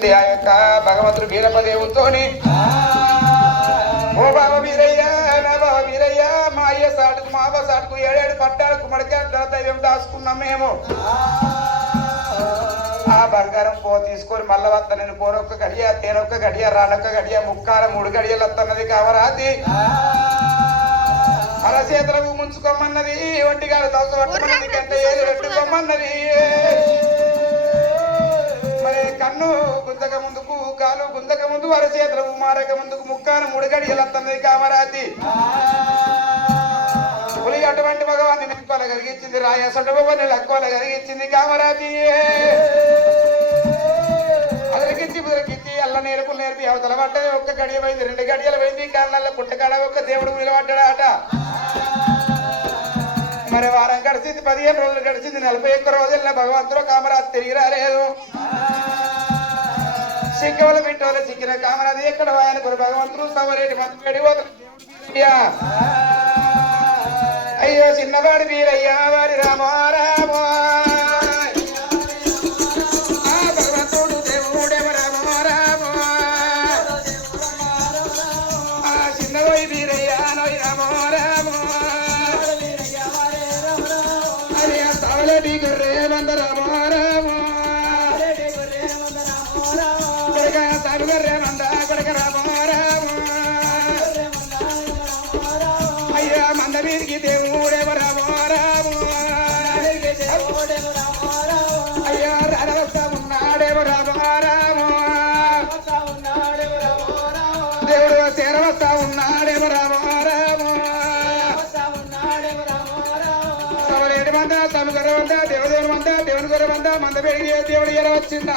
చెప్పింది ఆ యొక్క భగవంతుడు వీరపదేవుతోని ఓ బాబా వీరయ్య నా బాబా వీరయ్య మా అయ్య సాటుకు మా బాబా సాటుకు 7 పట్టాలు కుమ్మడికి దైవం దాచుకున్నాం మేము ఆ బంగారం తీసుకొని మళ్ళా వస్తా నేను పోనొక్క గడియ తేనొక్క గడియ రానొక్క గడియ ముక్కాల 3 గడియలు వస్తున్నది కామరాతి అరచేతులకు ముంచుకోమన్నది ఒంటిగాడు దోసపట్టమన్నది గంట ఏది పెట్టుకోమన్నది మరి కన్ను గుంతక ముందుకు కాలు గుంతక ముందు అరచేతులకు మారక ముందుకు ముక్కాల 3 గడియలు వస్తున్నది కామరాతి పులి అటువంటి భగవాన్ని నింపాల కలిగించింది రాయసంట భగవాన్ని లక్కువల కలిగించింది కామరాతి అదరికించి బుదరికించి అల్ల నేర్పులు నేర్పి అవతల పడ్డది 1 గడియ పోయింది 2 గడియలు పోయింది కాళ్ళ పుట్టకాడ ఒక దేవుడు నిలబడ్డాడట మరి వారం గడిచింది 15 రోజులు గడిచింది 41 రోజుల్లో భగవంతుడు కామరాజు తిరిగి రాలేదు సిక్కవల పెట్టోలు చిక్కిన కామరాజు ఎక్కడ వాయనుకుని భగవంతుడు సవరేటి మంత్రి అయ్యో చిన్నవాడి వీరయ్యా వారి రామో రామో దేవుని గొర్రె మంద పెరిగి దేవుడు ఎలా వచ్చిందా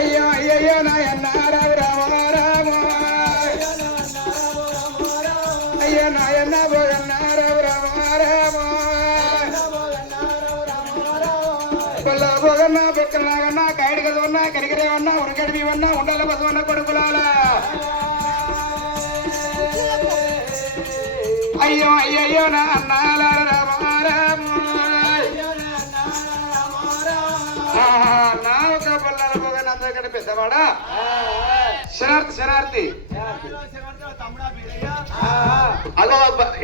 అయ్యో అయ్యయ్యో నాయన్న రావు రామ రామ అయ్యో నాయన్న భోగన్న రావు రామ రామ కొల్ల భోగన్న బొక్కలాగన్నా కాయడు కదవన్నా కరిగిరేవన్నా ఉరకడివన్నా ఉండాల బసవన్న కొడుకులాలా అయ్యో అయ్యయ్యో నా అన్నాల రామ రామ నా ఒక బొల్లాల పోగనందరికంటే పెద్దవాడా శనార్థి అదో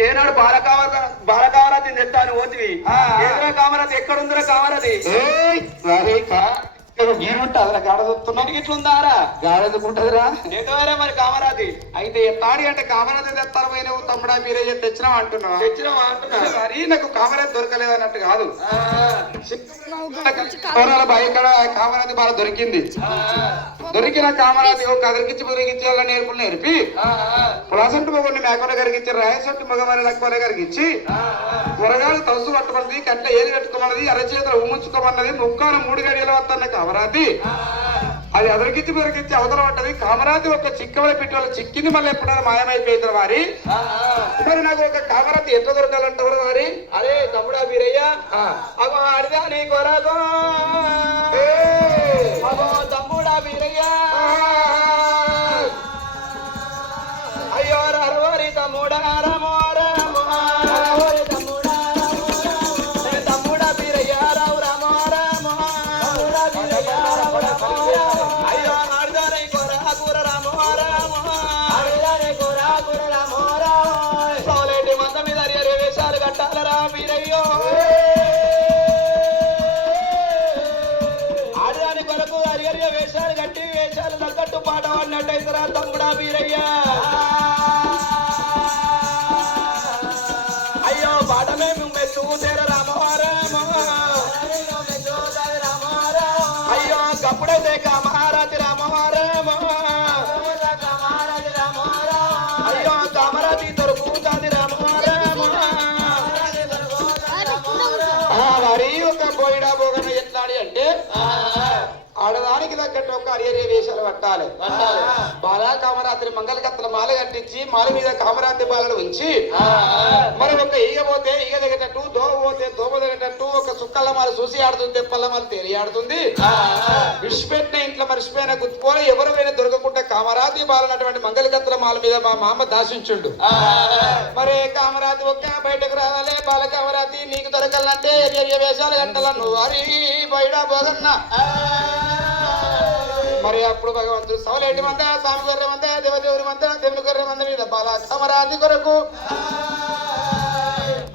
ఏనాడు బాలకామరాజు తెస్తాను ఓతివి ఏదైనా కామరాజు ఎక్కడుందిరా కామరాజు నేనుంటా గాడ చూస్తున్నాను ఇట్లుందారా గాడ ఎందుకుంటదిరా నేతవారా మరి కామరాజు అయితే ఎత్తాడి అంటే కామరాజు తెస్తాను పోయినావు తమ్ముడా మీరే తెచ్చినావు అంటున్నావు మరి నాకు కామరాజు దొరకలేదు అన్నట్టు కాదు ఇక్కడ కామరాజు బాగా దొరికిన కామరాజు కదిరికిచ్చి బుదిరికిచ్చి వాళ్ళ నేర్పులు నేర్పి పులాసంటు మొగని మేకొన కరిగించి రాయసంటు మగమని లక్కువని కరిగించి మురగాడు తలుసు పట్టుకున్నది కట్ల ఏది పెట్టుకోమన్నది అరచేతులు ఉమ్ముంచుకోమన్నది ముక్కాన 3 గడియలు వస్తాన్న కామరాజు అది అదరికిచ్చి బుదరికిచ్చి అవతల పట్టది కామరాజు ఒక చిక్కవల పిట్టువల చిక్కింది మళ్ళీ ఎప్పుడైనా మాయమైపోయింది వారి మరి నాకు ఒక కామరాజు ఎట్లా దొరకాలంటారు వారి అరే తమ్ముడా వీరయ్య అగో ఆడిదా నీ కొరగో అగో తమ్ముడా వీరయ్య అయ్యో రవరి తమ్ముడా రామో రామో తమ్ముడా వీరయ్య రావు రామో రామో అయ్యో ఆడిదా నీ కొరగూర రామో రామో సోలేటి మంద మీద వేషాలు కట్టాలరా వీరయ్యో వేషాలు కట్టి వేషాలు తగ్గట్టు పాట పాడినట్టయితరా తమ్ముడా వీరయ్య అయ్యో పాట మేము మెచ్చుతేర రామవారామ అయ్యో కప్పుడైతే కామహారాతి రామవారామ అయ్యో కామరాతి దొరుకుతుంది రామవారామ వారి ఒక పోయిడా పోగన ఎట్లాడి అంటే ఆడదానికి తగ్గట్టు ఒక అరియరే వేషాలు పట్టాలి. బాలా కామరాత్రి మంగళకత్తల మాల కట్టించి మాల మీద కామరాత్రి బాలను ఉంచి మరి ఒక ఈగ పోతే ఈగ దిగేటట్టు దోమ పోతే దోమ దిగేటట్టు ఒక సుక్కల మాల చూసి ఆడుతుంది తెప్పల మాల తెలియాడుతుంది. విడిచిపెట్టిన ఇంట్లో మరిచిపోయిన గుర్తుపోలే ఎవరైనా దొరకకుండా కామరాత్రి బాలనటువంటి మంగళకత్తల మాల మీద మా మామ దాసించుండు. మరి కామరాత్రి ఒక్క బయటకు రావాలి బాల కామరాత్రి నీకు దొరకాలంటే ఎరియ వేషాలు కట్టాల నువ్వు వారి బయట పోగన్నా. మరి అప్పుడు భగవంతుడు సవలేటి మంద స్వామి గొర్రె మంద దేవదేవుడి మంద దేవుని గొర్రె మంద మీద బాల కామరాత్రి కొరకు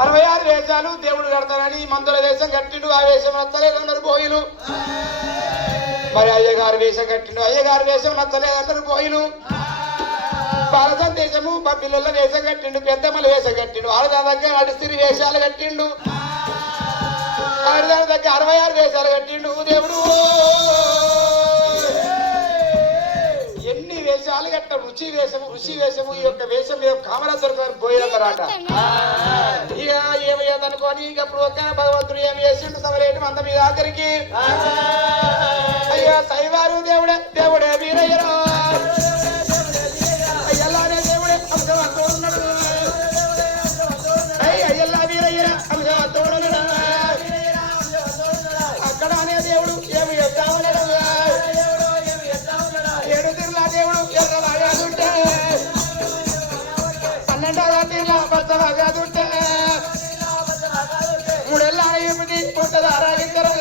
66 వేషాలు దేవుడు కడతానని మందుల వేషం కట్టిండు. ఆ వేషం నచ్చలేదన్నారు పోయిలు. మరి అయ్యగారు వేషం కట్టిండు. అయ్యగారు వేషం నచ్చలేదన్నారు పోయిలు. బాల సందేశము పిల్లల వేషం కట్టిండు. పెద్దమ్మల వేషం కట్టిండు. ఆడదాని దగ్గర నడిస్తిరి వేషాలు కట్టిండు. ఆడదాని దగ్గర 66 వేషాలు కట్టిండు దేవుడు. ఎన్ని వేషాలు కట్ట రుచి వేషము ఈ యొక్క వేషం మీద కామరా దొరకని పోయేదన్నమాట. ఇక ఏమయ్యేదనుకోని ఇక ఇప్పుడు ఒక భగవంతుడు ఏమి చేసిండు సవలేటి మంద మీద ఆఖరికి అయ్యా సైవారు దేవుడే దేవుడే వీరయ్యరా అయ్యల్లానే దేవుడే అంశవంతో ఉన్నాడు. అయ్యల్లా వీరయ్యరా అంశవంతో ఉన్నాడు. అక్కడ అనే దేవుడు ఏమి చెప్తామన్నాడు. ఏడు తిరులా దేవుడు ఎర్రలాగాదుంటే 12వ తిరులా బచ్చలాగాదుంటే 3 ఏళ్ళ ఏమిటి పుట్టదారాగించరు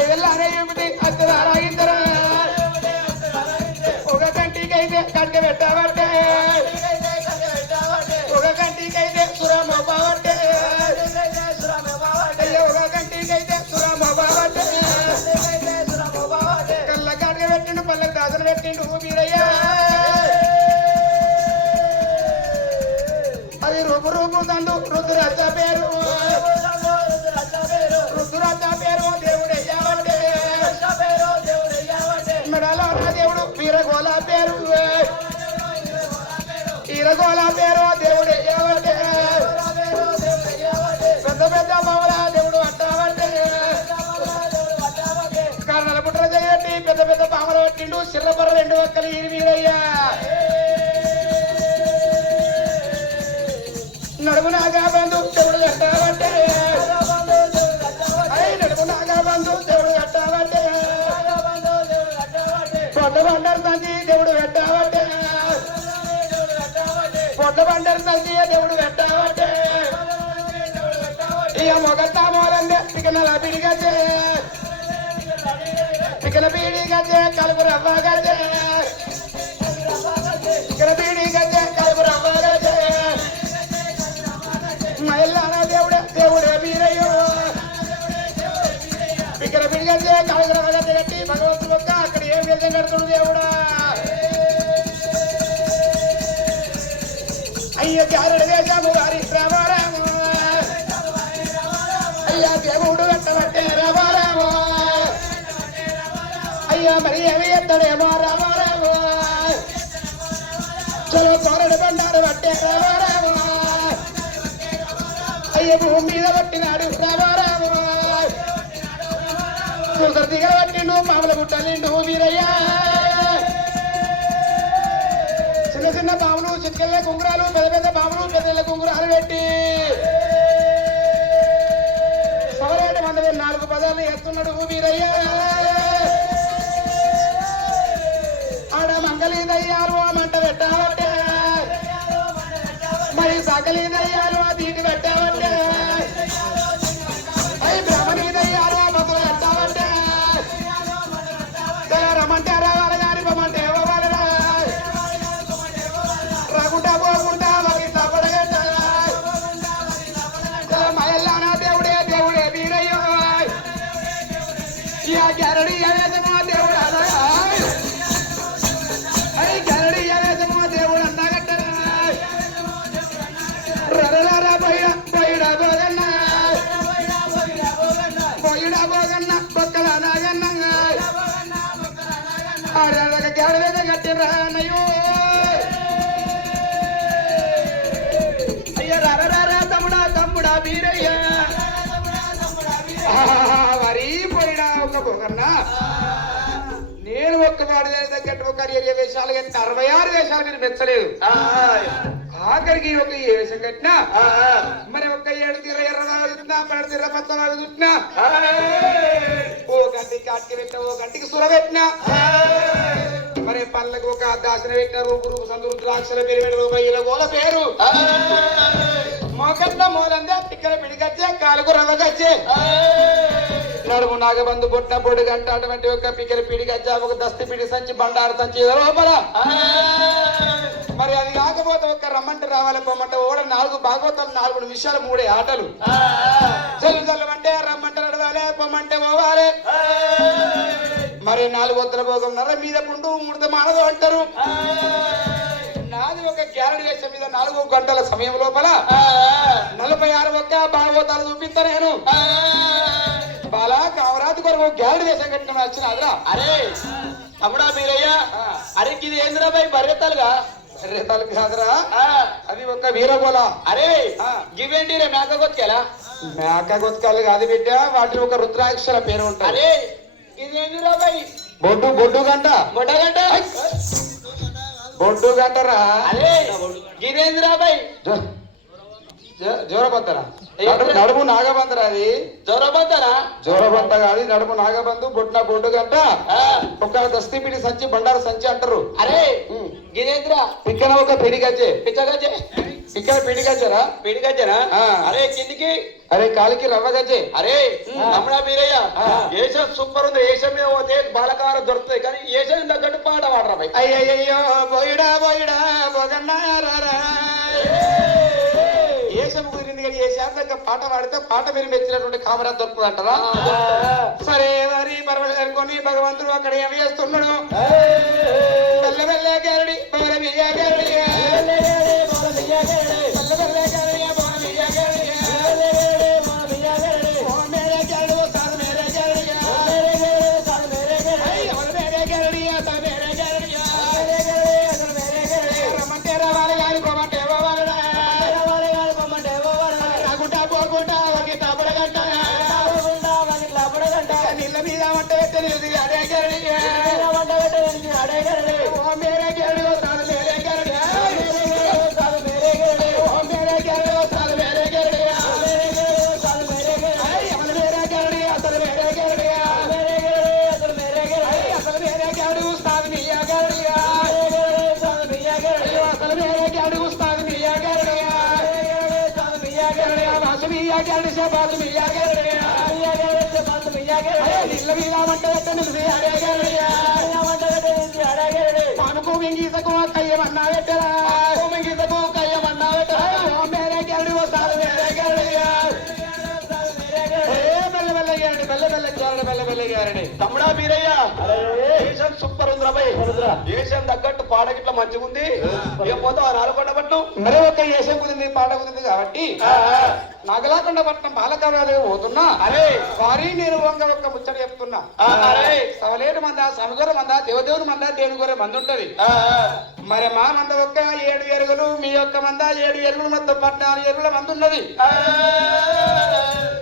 5 ఏళ్ళ ఏమిటి అత్తదారాగించరు. ఒక కంటికైతే కట్ట పెట్టబట్టే ఒక కంటికైతే సురమోపబట్టే ఒక కంటికైతే సురమోపబట్టే కళ్ళ కాటక పెట్టిండు పళ్ళకి దాసలు పెట్టిండు వీరయ్యా. అది రూపు దండు రుద్దురాజ పేరు దేవుడయ్యా మెడలో ఉన్న దేవుడు వీరగోళ పేరు వీరగోళ పేరు దేవుడయ్యా. పెద్ద పెద్ద మామల దేవుడు అట్టావంటే కారణాల పుట్ర చేయట్టి పెద్ద పెద్ద పామలు పట్టిండు. చిల్లపర 2 ఒక్కలు ఈ వీరయ్యా. నడుము నాగా బంధు దేవుడు కట్టావంటే నడుము నాగా బంధు దేవుడు కట్టావంటే పొట్ల బండరు సంచి దేవుడు పెట్టావంటే పొట్ల బండరు సంచి దేవుడు పెట్టావంటే ఇక మొగతా మోరందే పికనల పిడిగచ్చే పికన పీడి గచ్చే కలుపు రవ్వ గచ్చే పికన పీడి గచ్చే కలుపు రవ్వ గచ్చే మహిళ దేవుడే దేవుడే వీరయ్యో పికన పీడి గచ్చే కలుపు రవ్వ గచ్చే కట్టి భగవంతుడు ఒక్క అక్కడ ఏం వేషం కడుతుడు దేవుడా. అయ్యో చారుడు వేషము వారి రామారాము అయ్యా దేవుడు కట్టబట్టే రామారాము అయ్యా మరి ఏమి ఎత్తడేమో రామారాము చలో కోరడు బండారు పట్టే రామారాము అయ్య భూమి మీద పట్టినాడు రామారాము చూసరు దిగ పట్టిండు పాముల గుట్టలిండు వీరయ్యా. చిన్న చిన్న పాములు చిట్కెళ్ళ కుంగురాలు పెద్ద పెద్ద పాములు పెద్దల కుంగురాలు పెట్టి సవరేటి మంది 4 పదాలు ఎత్తున్నాడు వీరయ్యా. ఆడ మంగళీ దయ్యాలు మంట పెట్టావంటే మరి సకలీ దయ్యాలు తీటి పెట్టావంటే అవి బ్రహ్మణీ దయ్యాలు మొదలు పెట్టావంటే రమ్మంటే రావాలి కానీ పొమ్మంటే ఇవ్వవాలరా రగుంటా పోకుండా వగితా పడగట్ట మయల్లానా దేవుడే దేవుడే వీరయ్యో గ్యారడీ అవేదమో దేవుడు అయ్యి గ్యారడీ అవేదమో దేవుడు అన్నాగట్టరా రరరా పోయిడా పోగన్నా బొక్కల నాగన్న ఆడక గ్యారడేద కట్టిరా అన్నయ్యో అయ్య రరరా తమ్ముడా వీరయ్య వరి పోయిడా ఉన్న పోకన్నా నేను ఒక్క వాడి తగ్గట్టు ఒక 20 వేషాలు కట్టిన 66 వేషాలు మీరు మెచ్చలేదు. ఆఖరికి ఒక ఏ వేషం కట్టినా మరి ఒక 7 తీర ఎర్రగా చుట్టినా 10 తీర పచ్చగా చుట్టినా ఓ గంటికి అట్కి పెట్టినా ఓ గంటికి సుర పెట్టినా మరి పళ్ళకు ఒక దాసిన పెట్టిన రూపు సందురు ద్రాక్షల పేరు రూపాయల గోల పేరు మోకట్ల మోలందే పిక్కల పిడిగచ్చే కాలుకు రవ్వగచ్చే నడుము నాగబంధు బొట్ట బొడు గంట అటువంటి ఒక పిక్కల పిడిగచ్చ ఒక దస్తి పిడి సంచి బండారు సంచి లోపల మరి అది కాకపోతే ఒక రమ్మంటే రావాలి పొమ్మంటే ఓడ 4 భాగవతాలు 4 నిమిషాలు 3 ఆటలు చల్లు చల్లమంటే రమ్మంటే నడవాలి పొమ్మంటే పోవాలి మరి 4 వద్దల భోగం నర మీద పుండు ముడత మానదు అంటారు. నాది ఒక గ్యారెంటీ వేసే మీద 4 గంటల సమయం లోపల 46 ఒక్క భాగవతాలు చూపిస్తా నేను బాలా కామరాజు కొరకు గ్యారెంటీ వేసే కట్టిన వచ్చిన అదరా. అరే తమ్ముడా మీరయ్యా అరే ఇది ఏంద్రాబాయి బర్రెతాలుగా బర్రెతాలు కాదురా అది ఒక వీరగోళ. అరే గివేంటి రే మేక కొత్తుకెలా మేక గొత్తుకాలు కాదు బిడ్డ వాటిని ఒక రుద్రాక్షల పేరు ఉంటుంది. అరే ఇది ఏంద్రాబాయి బొడ్డు గంట మొట్టగంట బొడ్డు గంటరా. అరే గిరేంద్రాబాయి జోరబంతరా నడుము నాగబంతరా అది జోరబంతరా జోరబంత కాదు నడుము నాగబంధు బొట్న బొడ్డు గంట ఒక దస్తి పిడి సంచి బండారు సంచి అంటారు. అరే గిరేంద్ర ఇక్కడ ఒక పిడిగజ్జే పిచ్చగజ్జే ఇక్కడ పిడిగజ్జరా పిడిగజ్జనా. అరే కిందికి అరే కాలికి రవ్వ గజ్జే. అరే తమ్ముడా మీరయ్యా ఏషం సూపర్ ఉంది. ఏషం మీద పోతే బాలకార దొరుకుతాయి కానీ ఏషం తగ్గట్టు పాట పాడరా బాయ్. అయ్యయ్యో బోయిడా బోయిడా బోగన్నారా ఏషం కుదిరింది కానీ ఏ శాతం పాట పాడితే పాట మీరు మెచ్చినటువంటి కామరాజ్ దొరుకుతుంది అంటారా. సరే మరి పర్వాలేదు అనుకోని భగవంతుడు అక్కడ ఏం చేస్తున్నాడు బెల్ల బెల్ల గారడి బెల్ల బియ్య గారడి తమ్ముడా మీరయ్యా ఏషం సూపర్ ఉంది రాబాయ్. ఏషం తగ్గట్టు పాట గిట్ల మంచిగా ఉంది. ఏం పోతావు నాలుగొండ పట్నం మరి ఒక ఏషం కుదింది పాట కుదింది కాబట్టి నగలాకొండ పట్నం బాలకావ్యాలు పోతున్నా. అరే వారి నేను ఒక్క ముచ్చట చెప్తున్నా. అరే సవలేరు మంద సముగర మంద దేవదేవుని మంద దేవుని మంది ఉంటది. మరి మా మంద ఒక్క 7 ఎరుగులు మీ యొక్క మంద 7 ఎరుగులు మొత్తం 14 ఎరుగుల మంది ఉన్నది.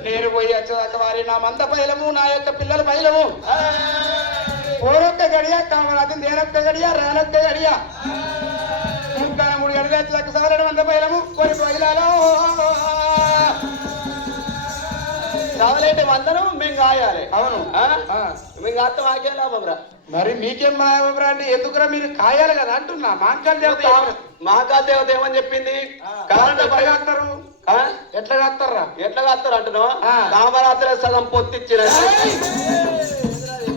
నేను పోయి వచ్చేదాకా వారి నా మంద పైలము నా యొక్క పిల్లల పైలము ఓరొక్క గడియ కామరాజు నేనొక్క గడియ రానొక్క గడియ 3 గడియ వచ్చేదాకా సవలేరు మంద పైలము కొన్ని పైలాలో రావాలంటే వందనం మేము కాయాలి. అవును మేము కాస్తాం ఆకే లాభం రా. మరి మీకేం మాయమరా అంటే ఎందుకురా మీరు కాయాలి కదా అంటున్నా. మాంకాల దేవత మహాకాల దేవత ఏమని చెప్పింది ఎట్లా కాస్తారు ఎట్లా కాస్తారా ఎట్లా కాస్తారు అంటున్నావు. కామరాత్రి సగం పొత్తిచ్చిన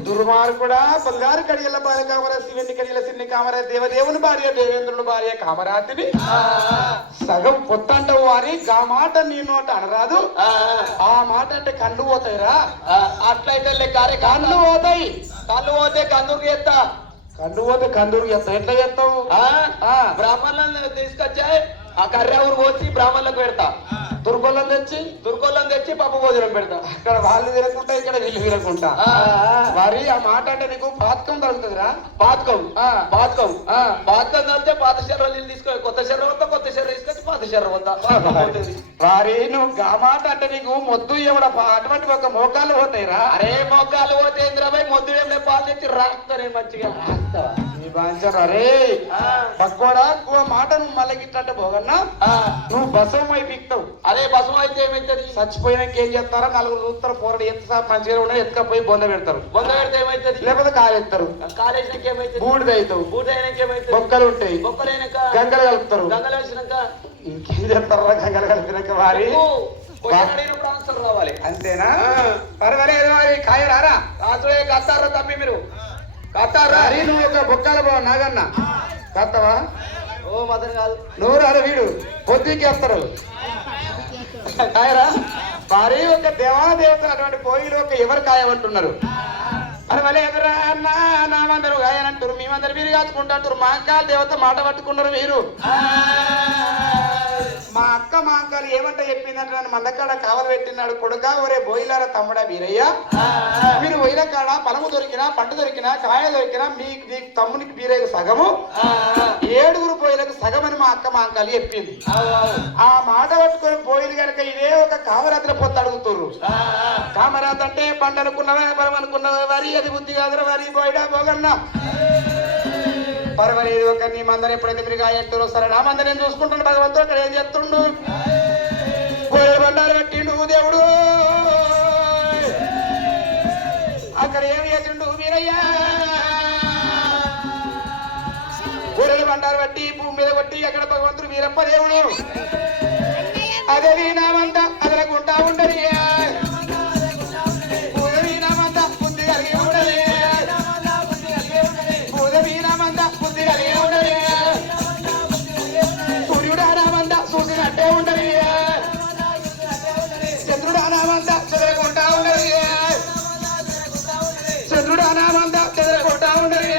దుర్మార్గుడా బంగారు కడియల భార్య కామర శివుని కడియల సిన్ని కామర దేవదేవుని భార్య దేవేంద్రుని భార్య కామరాతిని సగం పొత్త అంటావు వారి గా మాట నీ నోట అనరాదు. ఆ మాట అంటే కళ్ళు పోతాయిరా. అట్లయితే కారే కళ్ళు పోతాయి. కళ్ళు పోతే కందూరు చేస్తా. కళ్ళు పోతే కందూరు చేస్తా. ఎట్లా చేస్తావు? బ్రాహ్మణులను తీసుకొచ్చా ఆ కర్రెవరు పోసి బ్రాహ్మణులకు పెడతా, దుర్గొల్లం తెచ్చి దుర్గోళ్ళని తెచ్చి పప్పు భోజనం పెడతా. అక్కడ వాళ్ళు తినకుంటా ఇక్కడ వీళ్ళు తినకుంటా. మరి ఆ మాట అంటే నీకు పాతకం తగ్గుతుందిరా. పాతకం ఆ. పాతకం ఆ. పాతకం కలితే పాత శర్ర నీళ్ళు తీసుకో, కొత్త శర్ర వద్దా, కొత్త శర్ర తీసుకొచ్చి పాత శర్ర వద్దా. వారి నువ్వు గా మాట అంటే నీకు మొద్దు ఎవడ అటువంటి ఒక మోకాలు పోతాయిరా. అరే మొగ్గాలు పోతే ఇంద్రబాయ్ మొద్దు ఏం పాలు తెచ్చి రాస్తా నేను మంచిగా రాస్తా. నీ బాంచరు అరే పక్కోడా మాట నువ్వు మళ్ళీ గిట్లంటే పోగన్నా నువ్వు బసం అయిపిస్తావు. అరే బసం అయితే ఏమైతుంది? చచ్చిపోయినాక ఏం చేస్తారో నలుగురు చూస్తారు, పోరాడు ఎంత సార్ మంచిగా ఉన్నాయి ఎత్తుకపోయి బొంద పెడతారు. బొంద పెడితే ఏమైతుంది? లేకపోతే కాలెత్తారు, కాలేజీకి ఏమైతుంది? బూడిద అవుతావు, బూట అయినాక ఏమైతుంది? బొక్కలు ఉంటాయి, బొక్కలైనాక గంగలు కలుపుతారు. గంగలు వేసినాక ఇంకేం చేస్తారా గంగలు కలిపినాక వారి అడిగినప్పుడు ఆన్సర్ రావాలి. అంతేనా? పర్వాలేదు మరి కాయ రారా రాత్రే కత్తారా తప్పి మీరు కత్తారా? అరే నువ్వు ఒక బొక్కల బావ నాగన్న కత్తవా? ఓ మదర్ కాదు నువ్వు రారు వీడు పొద్దుకి వస్తారు కాయరా. మరి ఒక దేవత అటువంటి పోయిలు ఒక ఎవరు కాయమంటున్నారు అని మళ్ళీ ఎదురా అన్న నామందరూ గాయనంటారు, మేమందరూ మీరు కాచుకుంటారు. మా అక్క దేవత మాట పట్టుకున్నారు మీరు. మా అక్క మా అంకాలు ఏమంట చెప్పిందంటే నన్ను మందకాడ కావలు పెట్టినాడు. కొడుక ఒరే బోయిలార తమ్ముడా వీరయ్య, మీరు పోయిన కాడ పలము దొరికినా పంట దొరికినా కాయ దొరికినా మీకు నీకు తమ్మునికి బీరేకు సగము, 7 పోయిలకు సగమని మా అక్క మా అంకాలు చెప్పింది. ఆ మాట పట్టుకొని పోయిలు కనుక ఇదే ఒక కామరాత్రి పొత్తు అడుగుతుర్రు. కామరాత్ అంటే పంట అనుకున్నవా బలం అనుకున్నవా వరి, అది బుద్ధి కాదురా వరి పోయిడా పోగన్నా. పర్వాలేదు ఒక నీ మందరు ఎప్పుడైతే మీరు గాయంటారో సరే నా మందరు నేను చూసుకుంటాను. భగవంతుడు అక్కడ ఏం చేస్తుండు, గొర్రెల బండారు పెట్టిండు దేవుడు. అక్కడ ఏం చేసిండు వీరయ్యా, గొర్రెల బండారు బట్టి భూమి మీద కొట్టి అక్కడ భగవంతుడు వీరప్ప దేవుడు. అదే వీణామంట అదనకుంటా ఉండని చూసినట్టే ఉండదు, చంద్రుడు అనామంతా చెదరకుంటా ఉండదు, చంద్రుడు అనామంతా చెదరకుంటా ఉండదు.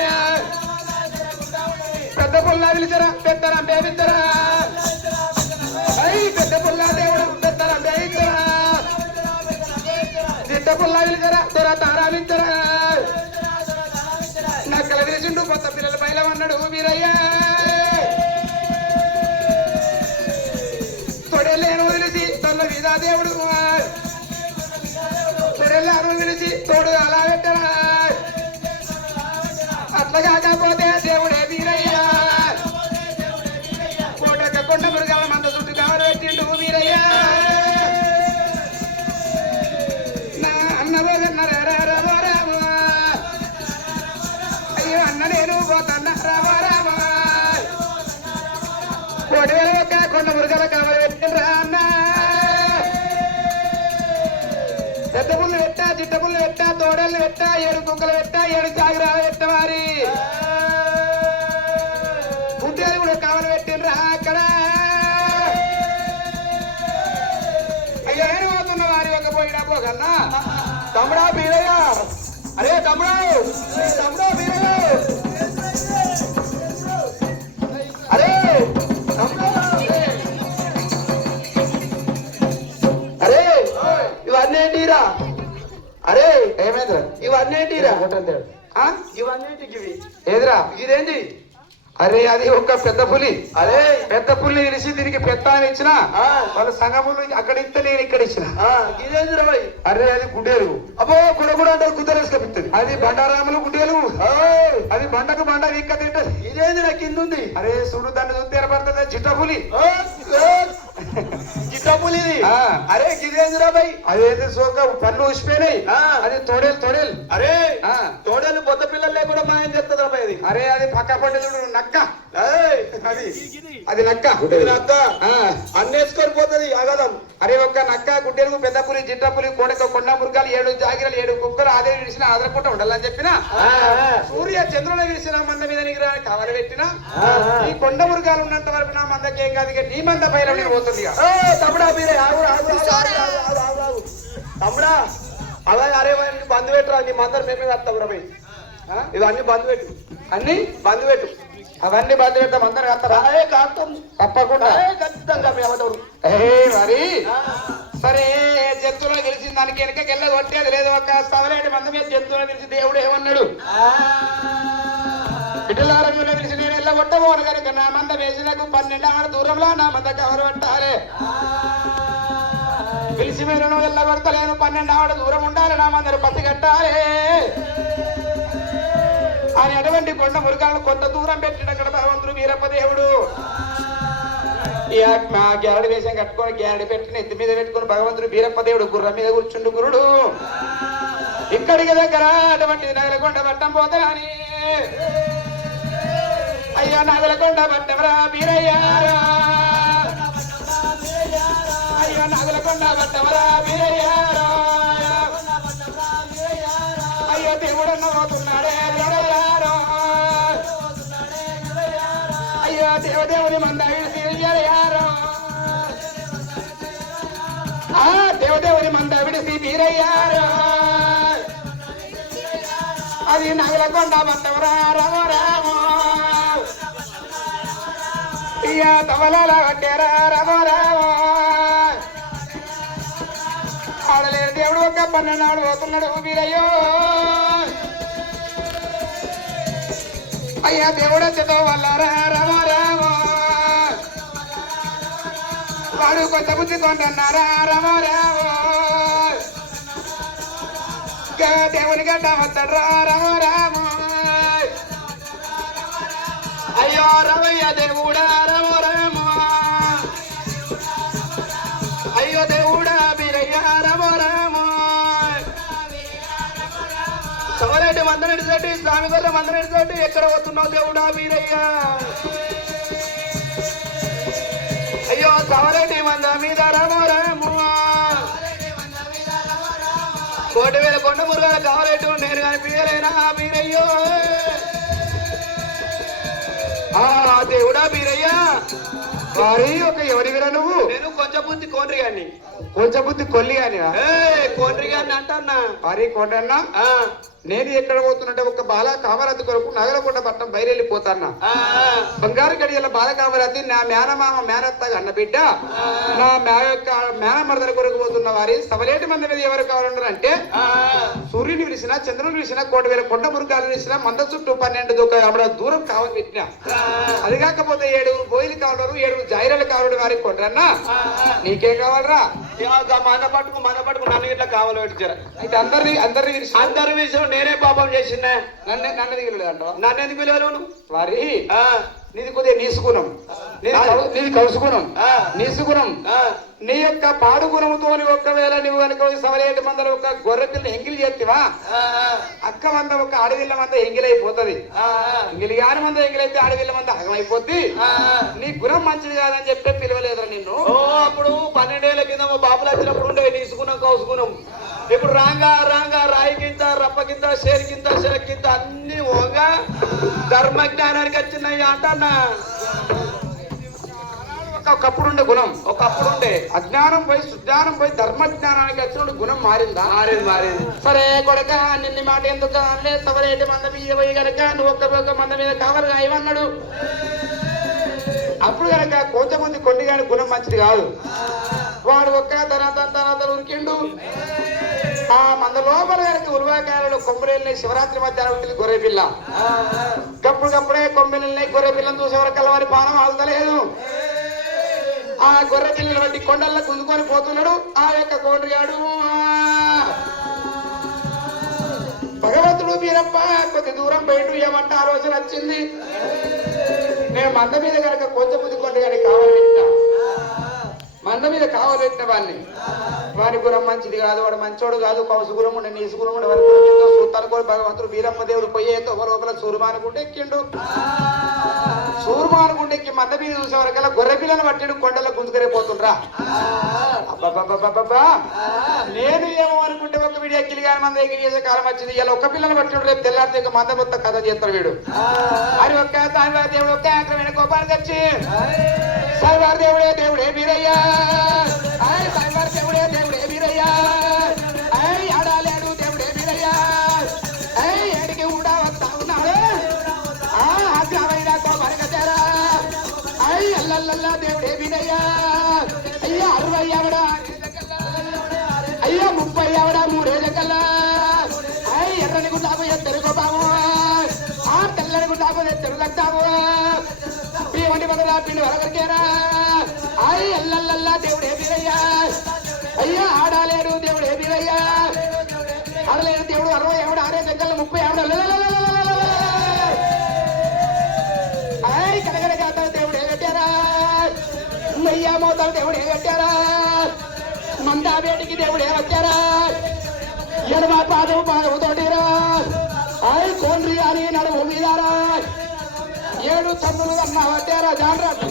పెద్ద పుల్ల పిలిచరా పెద్దరా బేవిద్దరా, అయ్యి పెద్ద పుల్ల దేవుడు పెద్దరా బేవిద్దరా, చిట్ట పుల్ల పిలిచరా దొర తారావిద్దరా. నక్కల విరిచిండు కొత్త పిల్లల బయలమన్నాడు వీరయ్యా. తొడలేను పిలిచి తొల్ల విధా దేవుడు, తొడలేను పిలిచి తోడు అలా పెట్టరా. అట్లా కాకపోతే దేవుడే వీరయ్యా, కోటక కొండ మృగాల మంద చుట్టూ కావలు పెట్టిండు వీరయ్యా. నా అన్న పోగన్నారా రామా రామా, అయ్యో అన్న నేను పోతన్నా రామా రామా. కోటి వేల ఒక కొండ మృగాల కావలు పెట్టిండ్రా అన్న. పెద్ద పుల్లు పెట్టా, చిట్ట పుల్లు పెట్టా, తోడళ్ళు పెట్టా, 7 కుక్కలు పెట్టా, 7 జాగిరాలు పెట్టవారి. గుడ్డేలు కూడా కావలు పెట్టిండ్రా అక్కడ. అయ్యో ఏమి పోతున్న వారి ఒక పోయినా పోగన్నా. తమ్ముడా బీరయ్య, అరే తమ్ముడా తమ్ముడా బీరయ్య, అరే తమ్ముడా, అరే ఇవన్నీ ఏంటిరా? అరే ఏమైందిరా ఇవన్నీ ఏంటిరా? ఇవన్నీ ఏంటి? ఏదిరా ఇదేంటి? అరే అది ఒక పెద్ద పులి. అరే పెద్ద పులిని పిలిచి దీనికి పెత్తాన్ని ఇచ్చిన వాళ్ళ సంగములు అక్కడ ఇస్తే నేను ఇక్కడ ఇచ్చిన. ఇదేంటి రాయ్? అరే అది గుడ్డేలు. అబ్బో గుడ అంటే గుద్దలేసుకొస్తుంది. అది బండారాములు గుడ్డేలు, అది బండకు బండ వీక్క తింటది. ఇదేంటి నా కింద ఉంది? అరే చూడు దాన్ని చూస్తే ఎరపడుతుంది చిట్ట పులి. చిట్ట పులిది. అరే గిదేంద్రా బాయ్, అదేంటి సోక పన్ను ఊసిపోయినాయి. అది తోడేలు తోడేలు. అరే తోడేలు పొద్దు పిల్లలు లేకుండా మాయం చేస్తుంది రాబాయ్ అది. అరే అది పక్క పడ్డది నక్క, అది అది నక్క నక్క అన్నేసుకొని పోతుంది ఆగదం. అరే ఒక్క నక్క గుడ్డెలు పెద్ద పులి చిట్ట పులి కోడక కొండ మృగాలు 7 జాగిరలు 7 కుక్కలు అదే విడిచిన ఆదరకుండా ఉండాలని చెప్పిన. సూర్య చంద్రుల విడిచిన మంద మీద నీకు కావాలి పెట్టిన. ఈ కొండ మృగాలు ఉన్నంత వరకు నా మందకి ఏం కాదు, నీ మంద పైన నేను పోతుంది. తమ్ముడా మీరే తమ్ముడా అలా అరే బంధు పెట్టురా, నీ మందరు మేమే వస్తాం రమై. ఇది అన్ని బంధు పెట్టు, అన్ని బంధు పెట్టు. అవన్నీ బంద్ పెడతాం అందరు కాస్తారా కాస్తాం తప్పకుండా ఖచ్చితంగా మీ అవతడు మరి సరే జంతువులో గెలిచిన దానికి వెనక గెల్ల కొట్టేది లేదు ఒక సవలేటి మంది మీద జంతువులో గెలిచి దేవుడు ఏమన్నాడు బిడ్డలారంలో గెలిచి నేను ఎల్ల కొట్టబోను కనుక నా మంద వేసినకు 12 ఆడ దూరంలో నా మంద కవరు పెట్టాలి పిలిచి మీరు ఎల్ల కొడతలేను 12 ఆడ దూరం ఉండాలి నా మందరు పత్తి కట్టాలి అని అటువంటి కొండ మురుగాలను కొంత దూరం పెట్టిన అక్కడ భగవంతుడు వీరప్ప దేవుడు గ్యారడి వేషం కట్టుకొని గ్యారడి పెట్టుకుని ఎత్తి మీద పెట్టుకుని భగవంతుడు వీరప్ప దేవుడు గుర్రం మీద కూర్చుండు గురుడు ఇక్కడికి దగ్గర అటువంటి నగలకొండ పట్టం పోతాని అయ్యా నగలకొండ పట్టమరా వీరయ్యారా అయ్యా నగలకొండ పట్టమరా వీరయ్యారా అయ్యో దేవుడన్న పోతున్నాడే వీరయ్యారో అయ్యో దేవదేవుని మంద విడిసి ఆ దేవదేవుని మంద విడిసి వీరయ్యారో అది నగలకొండ పట్టమరా రామో రామో ఇయ్యా తవలాల కట్టారా రామో రామో ఆడలేరు దేవుడు ఒక 12 ఆడు పోతున్నాడు వీరయ్యో అయ్యా దేవుడు వచ్చేతో వల్లారా రామో రామో వాడు కొత్త బుద్ధి కొంటున్నారా రామో రామో దేవుని గడ్డ వస్తాడు రామో రామో అయ్యో రవయ్య దేవుడా రామో రామో అయ్యో దేవుడా వీరయ్య రామో రామో సవరేటి మందరెడ్డి తోటి స్వామి గొర్రె మందరెడ్డి తోటి ఎక్కడ పోతున్నావు దేవుడా వీరయ్య అయ్యో సవరేటి మంద మీద రామో రామో 1,000 కొండ మురుగాలు కావాలేటు నేను కానీ పీయలేనా వీరయ్యో దేవుడా వీరయ్య వారి ఒక ఎవరివిరా నువ్వు నేను కొంచెం బుద్ధి కోండ్రి గాని కొంచెం బుద్ధి కొల్లి గాని కోండ్రి గాని అంటన్నా వారి కొండన్నా నేను ఎక్కడ పోతున్నట్టే ఒక బాల కామరాతి కొరకు నగలకొండ పట్టణం బయలుపోతాన్నా బంగారు గడియల బాల కామరాతి నా మేనమామ మేనత్తగా అన్న బిడ్డ నా మేనమరదల కొరకు పోతున్న వారి సవలేటి మంది మీద ఎవరు కావాలన్నారు అంటే సూర్యుని విలిసిన చంద్రుని విలిసిన 1,000 కొండ మురుగాలు విలిసిన మంద చుట్టూ 12 దూరం కావాలి పెట్టిన అది కాకపోతే 7 బోయిలు కావాలరు 7 జాయిరలు కావాలి వారికి కొండ్రన్నా నీకేం కావాలరా మన పట్టుకు నన్ను ఇట్లా కావాలి పెట్టారా అయితే అందరి విషయం నేనే పాపం చేసిందా నన్ను దిగలేదు అంట నన్ను ఎందుకు పిలవను వారి నీది కొద్దిగా నీసుకున్నాం నీది కలుసుకున్నాం నీసుకున్నాం నీ యొక్క పాడు గుణముతో ఒక్కవేళ నువ్వు కనుక సవలేటి మందలు ఒక గొర్రె పిల్ల ఎంగిలి చేస్తావా అక్క మంద ఒక అడవిళ్ళ మంద ఎంగిలైపోతుంది ఎంగిలి కాని మంద ఎంగిలైతే అడవిళ్ళ మంద అగమైపోద్ది నీ గుణం మంచిది కాదని చెప్పే పిలవలేదురా నిన్ను అప్పుడు 12 ఏళ్ల కింద మా బాబులు వచ్చినప్పుడు ఉండే నీసుకున్నాం కౌసుకున్నాం ఇప్పుడు రాంగా రాయి కింద రప్ప కింద షేర్ కింద షెరక్ కింద అన్ని ఓగా ధర్మ జ్ఞానానికి వచ్చినాయి అంటన్నా ఒకప్పుడు ఉండే గుణం ఒకప్పుడు ఉండే అజ్ఞానం పోయి సుజ్ఞానం పోయి ధర్మ జ్ఞానానికి వచ్చిన గుణం మారిందా మారింది సరే కొడక నిన్ని మాట ఎందుకు అనే సవరేటి మంద మీద పోయి కనుక నువ్వు ఒక్క మంద మీద కవర్ ఇవన్నాడు అప్పుడు కనుక కొంతమంది కొండిగాని గుణం మంచిది కాదు వాడు ఒక్క తన ఉరికిండు ఆ మంద లోపల కనుక ఉరువాకాయలు కొమ్మరేళ్ళని శివరాత్రి మధ్యాహ్నం ఉంటుంది గొర్రె పిల్ల గప్పుడే కొమ్మెల్ని గొర్రె పిల్లని చూసే వరకు వారి పానం ఆగుతలేదు ఆ గొర్రె పిల్లలు బట్టి కొండల్లో గుంజుకొని పోతున్నాడు ఆ యొక్క కోండ్రిగాడు భగవంతుడు వీరప్ప కొద్ది దూరం బయట ఏమంటే ఆ రోజు వచ్చింది నేను మంద మీద కనుక కొంచెం బుద్ధి కొండ కానీ కావాలెట్టిన మంద మీద కావాలెట్టిన వారి గురం మంచిది కాదు వాడు మంచోడు కాదు కౌసుగురం ఉండే నీసుగురం ఉండే వారి గురం ఎంతో సూతాను కూడా భగవంతుడు వీరప్ప దేవుడు పోయేతో లోపల సూర్మానుకుంటే ఎక్కిండు సూర్మానుకుంటే ఎక్కి మంద మీద చూసే వరకల్లా గొర్రె పిల్లని పట్టిడు కొండలో గుంజుకరైపోతుండ్రా అబ్బా నేను ఏమో అనుకుంటే ఒక వీడియో ఎక్కిలి కానీ మంద ఎక్కి చేసే కాలం వచ్చింది ఇలా ఒక్క పిల్లని పట్టిడు రేపు తెల్లారితే మంద మొత్తం కథ చేస్తాడు వీడు అని ఒక్క తాను దేవుడు ఒక్క ఆక్రమైన కోపానికి వచ్చి సాయివారి దేవుడే వీరయ్యా సాయివారి దేవుడే వీరయ్యా ఆడాలేడు దేవుడే వీరయ్యా ఏడికి కూడా వస్తా ఉన్నాడు ఎల్లెల్లల్లా దేవుడే వినయ్యా అయ్యా 60 ఆవిడ అయ్యా 30 ఆవిడ 3 కల్లా అయ్యి ఎర్రని గుడ్డాపు ఎత్తరు బాబు ఆ తెల్లని గుడ్డాపు ఎత్తరు తగ్గుతాము వంటి బదులా పిండి వరకరికేనా అయ్యి ఎల్లెల్లల్లా దేవుడే వీరయ్యా అయ్యా ఆడాలేడు దేవుడే వీరయ్యా ఆడలేడు దేవుడు 60 ఆవిడ 6 దగ్గర 30 ఆవిడ అయ్యి కనగన జాతర దేవుడే పెట్టారా అయ్యా మోతాలు దేవుడే పెట్టారా మందా వేటికి దేవుడే వచ్చారా ఎడమ పాదము పాదముతోటిరా అయ్యి కోండ్రి అని నడుము మీదారా 7 తమ్ములు అన్న వచ్చారా జాగ్రత్త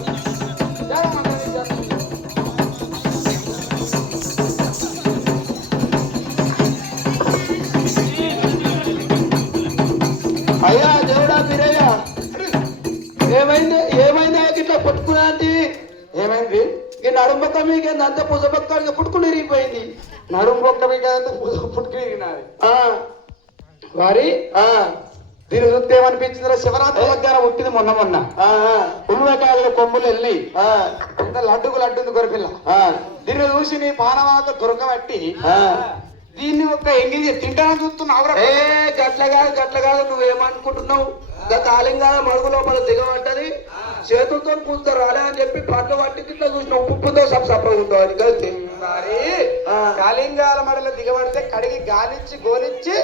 అయ్యా దేవుడా మీరయ్యా ఏమైంది ఏమైంది ఇట్లా పుట్టుకున్నా అంటే ఏమైంది ఈ నడుము పక్క మీకు అంత పుజ పక్క పుట్టుకుని ఇరిగిపోయింది నడుము పక్క మీకు అంత పుట్టుకుని ఇరిగినది వారి దీని చూస్తే ఏమనిపించిందిరా శివరాత్రి మధ్యాహ్నం పుట్టింది మొన్న ఉల్లికాయల కొమ్ములు వెళ్ళి ఇంత లడ్డుకు లడ్డుంది గొరపిల్ల దీన్ని చూసి నీ పానవాక దొరకబట్టి దీన్ని ఒక ఎంగిలి తింటానని చూస్తున్నావు గట్ల కాదు నువ్వేమనుకుంటున్నావు కాలింగాల మడుగు లోపల దిగబడ్డది చేతులతో కూర్చో రాలే అని చెప్పి కళ్ళు పట్టి ఇట్లా చూసిన ఉప్పుతో సప్సప్రదుంటావు అని కలిసి మరి కాలింగాల మడల దిగబడితే కడిగి గాలిచ్చి గోలిచ్చి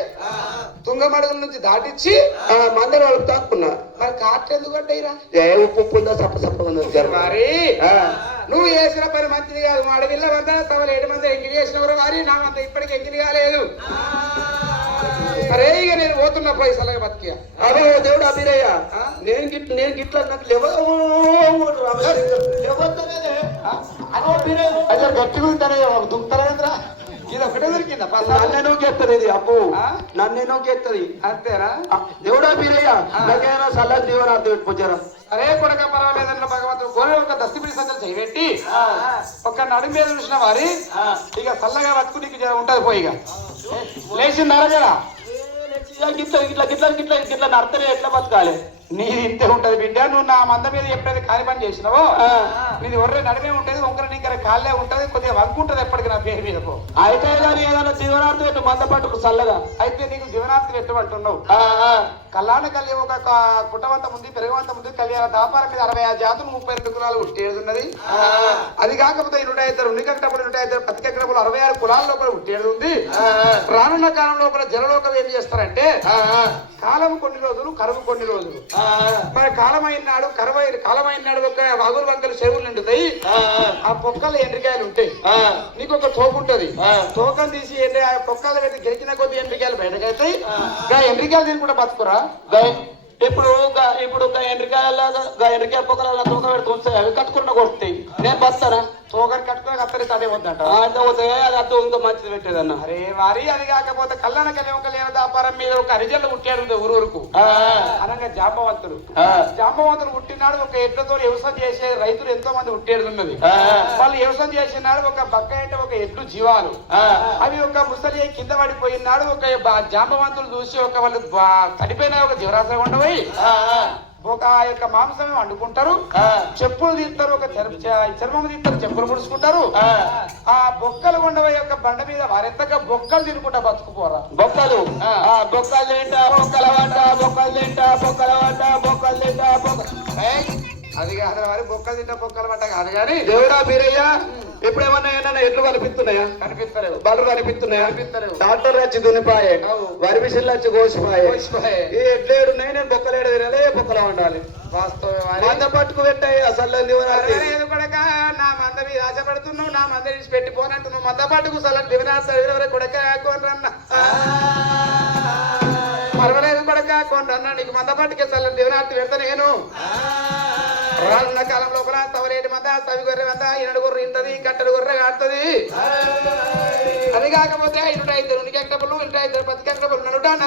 తుంగమడుగుల నుంచి దాటిచ్చి మందరు వాళ్ళు తాక్కున్నా మరి కాట్లు ఎందుకు పడ్డాయిరా ఏ ఉప్పుతో సప్పసప్పగా మరి నువ్వు చేసిన పని మంచిది కాదు మా అడవిల్ల వంద తమలు 7 మంది ఎంగిలి చేసినవరు వారి నా అంత ఇప్పటికి ఎంగిలి కాలేదు సరే ఇక నేను పోతున్నా పైసలుగా బతికియా అదే దేవుడు అభిరయ్య నేను గిట్ల నాకు అదే గట్టిగా ఉంటానే దుంకుతారా ఇది ఒకటే దొరికిందా నన్ను గెత్తది ఇది అప్పు నన్ను గెత్తది అంతేనా దేవుడా బీరయ్య నాకైనా సల్లా దేవుడు పెట్టుకొచ్చారా అరే కొడక పర్వాలేదన్న భగవంతుడు గోడ ఒక దస్తిపిడి సంచలు చేయబెట్టి ఒక నడుము మీద చూసిన వారి ఇక చల్లగా బతుకు నీకు ఉంటది పోయిగా లేచిందారా జరా గిట్లా నర్తనే ఎట్లా బతకాలి నీది ఇంతే ఉంటది బిడ్డ నువ్వు నా మంద మీద ఎప్పుడైతే కాలి పని చేసినావో నీది ఒర్రే నడిమే ఉంటది వంకర నీకర కాళ్ళే ఉంటది కొద్దిగా వంకుంటది ఎప్పటికి నా పేరు మీదకు అయితే కానీ ఏదైనా జీవనార్థి పెట్టు మంద పట్టుకు చల్లగా అయితే నీకు జీవనార్థి పెట్టమంటున్నావు కళ్యాణ కళ్యాణ ఒక కుటవంతం ఉంది పెరుగువంతం ఉంది కళ్యాణ దాపారం మీద 60 జాతులు 32 కులాలు ఉట్టేది అది కాకపోతే 105 ఉనికట్టబడి 105 పతికెక్కడబులు 66 కులాల లోపల ఉట్టేది ఉంది రానున్న కాలం లోపల జనలోకం ఏం చేస్తారంటే కాలం కొన్ని రోజులు కరువు కొన్ని రోజులు మరి కాలమైన నాడు కాలమైన నాడు ఒక వాగులు వంకలు చెరువులు నిండుతాయి ఆ పొక్కలు ఎండ్రికాయలు ఉంటాయి నీకు ఒక తోక ఉంటది తోకను తీసి ఆ పొక్కల మీద గెలిచిన కొద్ది ఎండ్రికాయలు బయటకైతాయి ఎండ్రికాయలు దీని కూడా బతుకురా ఇప్పుడు ఎండ్రికాయ పొక్కల తోక పెడుతూ ఉంటాయి అవి కట్టుకున్న కొడుతాయి నేను బస్తానా తోకని కట్టుకుని అత్తరి తడే వద్దంట అది అర్థం ఇంకా మంచిది పెట్టేదన్న అరే వారి అది కాకపోతే కళ్యాణ కళ్యాణ వ్యాపారం మీద ఒక అరిజల్లు పుట్టాడు ఊరుకు అనగా జాంబవంతుడు పుట్టినాడు ఒక ఎడ్లతో వ్యవసాయం చేసే రైతులు ఎంతో మంది పుట్టేది ఉన్నది వాళ్ళు వ్యవసాయం చేసినాడు ఒక బక్క అంటే ఒక ఎడ్లు జీవాలు అవి ఒక ముసలి కింద పడిపోయినాడు ఒక జాంబవంతులు చూసి ఒక వాళ్ళు చనిపోయిన ఒక జీవరాశి ఉండవై ఒక యొక్క మాంసం వండుకుంటారు చెప్పులు తీస్తారు ఒక చర్మం తీస్తారు చెప్పులు ముడుచుకుంటారు ఆ బొక్కలు ఉండవే యొక్క బండ మీద వారెంతగా బొక్కలు తినుకుంటా బతుకుపోరా బొక్కలు ఏంటా బొక్కల వంట బొక్కలు తింటా బొక్కల వంట బొక్కలు తింటా అది కాదు వారి బొక్కలు తింటా బొక్కల వంట కాదు కానీ దేవుడా మీరయ్యా ఎప్పుడేమన్నా ఎట్లు కనిపిస్తున్నాయా కనిపిస్తలేవు బలు కనిపిస్తున్నాయా కనిపిస్తలేవు డాక్టర్ వచ్చి దునిపాయే వరి మిషన్లు వచ్చి కోసిపాయే ఈ ఎడ్లేడు నేను బొక్కలేడు తినాలి బొక్కలో ఉండాలి మంద పట్టుకు పెట్టాయి అసలు కొడక నా మంద మీద ఆశపడుతున్నావు నా మంద తీసి పెట్టిపోనట్టు నువ్వు మంద పట్టుకు అసలు దివనాడు కొడక కొనరన్న పర్వాలేదు కొడక కొనరన్న నీకు మంద పట్టుకే అసలు దివనాడు పెడతా నేను రానున్న కాలం లోపల తవరేటి మంద తవి గొర్రె మంద 7 గొర్రె ఇంటది కట్టెలు గొర్రె కాడుతుంది అది కాకపోతే 105 ఉనికెక్కడబులు 105 పతికెక్కడబులు